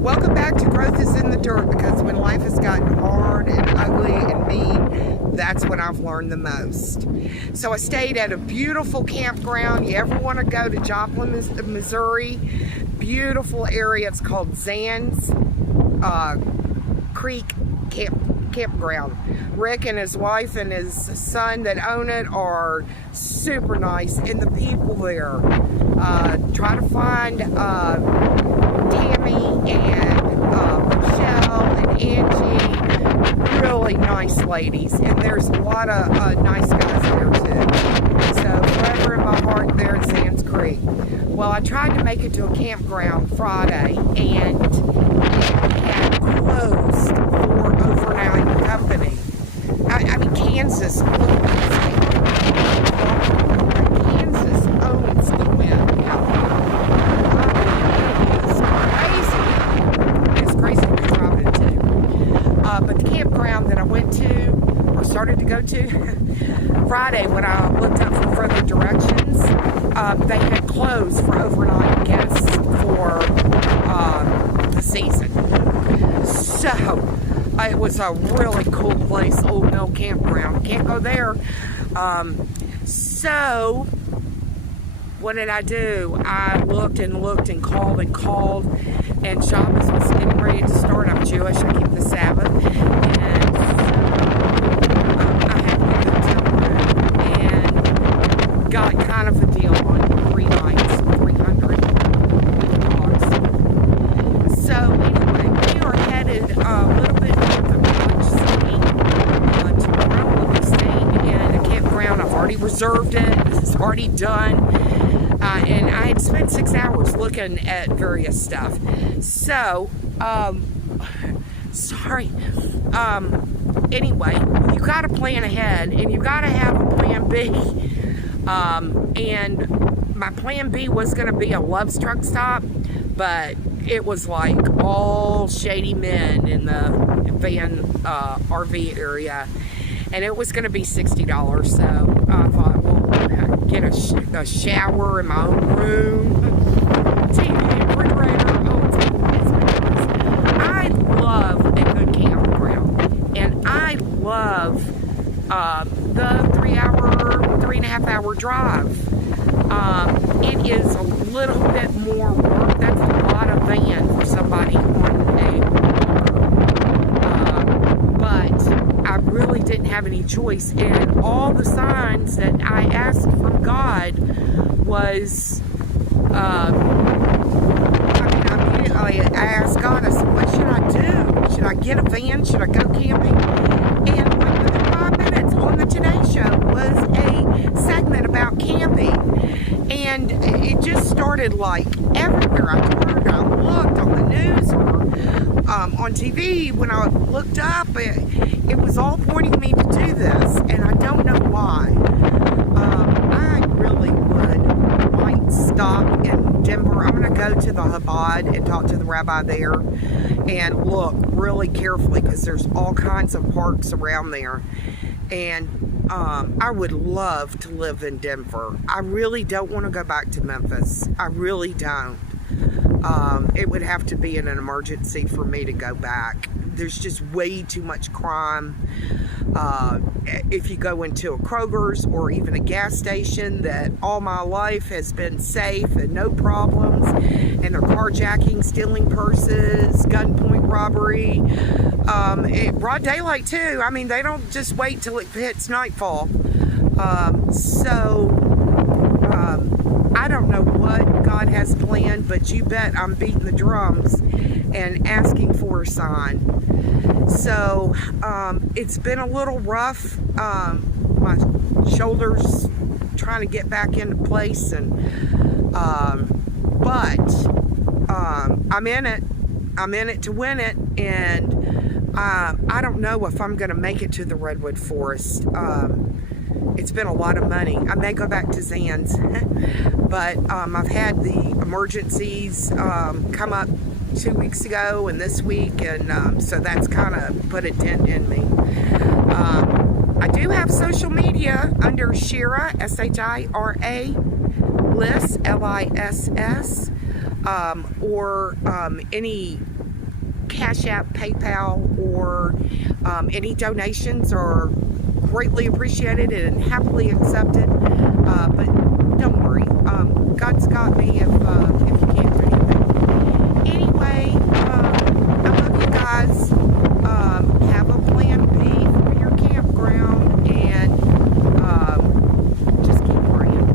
Welcome back to Growth is in the Dirt, because when life has gotten hard and ugly and mean, that's when I've learned the most. So I stayed at a beautiful campground. You ever want to go to Joplin, Missouri? Beautiful area. It's called Zan's Creek Campground. Rick and his wife and his son that own it are super nice, and the people there. Try to find Tammy and Michelle and Angie, really nice ladies, and there's a lot of nice guys there too. So forever in my heart there at Sands Creek. Well, I tried to make it to a campground Friday, and it had closed for overnight company. I mean, Kansas owns the wind. It's crazy to drive into. But the campground that I went to, or started to go to, Friday when I looked up for further directions, they had closed for overnight guests for the season. So, it was a really cool place, Old Mill Campground. Can't go there. So, what did I do? I looked and looked and called, and Shabbos was getting ready to start. I'm Jewish, I keep the Sabbath, and I had to get a hotel room and got kind of a deal on 3 nights, $300. So anyway, we are headed a little bit north of Dodge City tomorrow. We'll be staying in a campground. I've already reserved it. It's already done. And I had spent 6 hours looking at various stuff. So, sorry. Anyway, you got to plan ahead, and you got to have a plan B. And my plan B was going to be a Love's truck stop, but it was like all shady men in the van RV area, and it was going to be $60. So I thought, well, get a shower in my own room, TV, refrigerator. I love a good campground, and I love the 3.5 hour drive. It is a little bit more work. That's a lot of van for somebody on but I really didn't have any choice, and all the signs that I asked from God was, I asked God, I said, what should I do? Should I get a van? Should I go camping? And within 5 minutes on the Today Show was a segment about camping, and it just started like everywhere I turned. I looked on the news or on TV. When I looked up, it was all pointing me to do this, and I don't know why. I really might stop in Denver. I'm going to go to the Chabad and talk to the rabbi there and look really carefully, because there's all kinds of parks around there. And I would love to live in Denver. I really don't want to go back to Memphis. I really don't. It would have to be in an emergency for me to go back. There's just way too much crime. If you go into a Kroger's or even a gas station that all my life has been safe and no problems, and they're carjacking, stealing purses, gunpoint robbery, broad daylight too. I mean, they don't just wait till it hits nightfall. I don't know what God has planned, but you bet I'm beating the drums and asking for a sign. So, it's been a little rough. My shoulders trying to get back into place, and but I'm in it. I'm in it to win it, and I don't know if I'm going to make it to the Redwood Forest. It's been a lot of money. I may go back to Zan's, but I've had the emergencies come up 2 weeks ago and this week, and so that's kind of put a dent in me. I do have social media under Shira, S-H-I-R-A, Liss, Liss, or any Cash App, PayPal, or any donations are greatly appreciated and happily accepted. But don't worry, God's got me if you can't do anything. Anyway, I love you guys. Have a plan B for your campground, and just keep praying.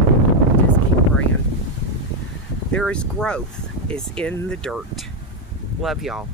Just keep praying. There is growth is in the dirt. Love y'all.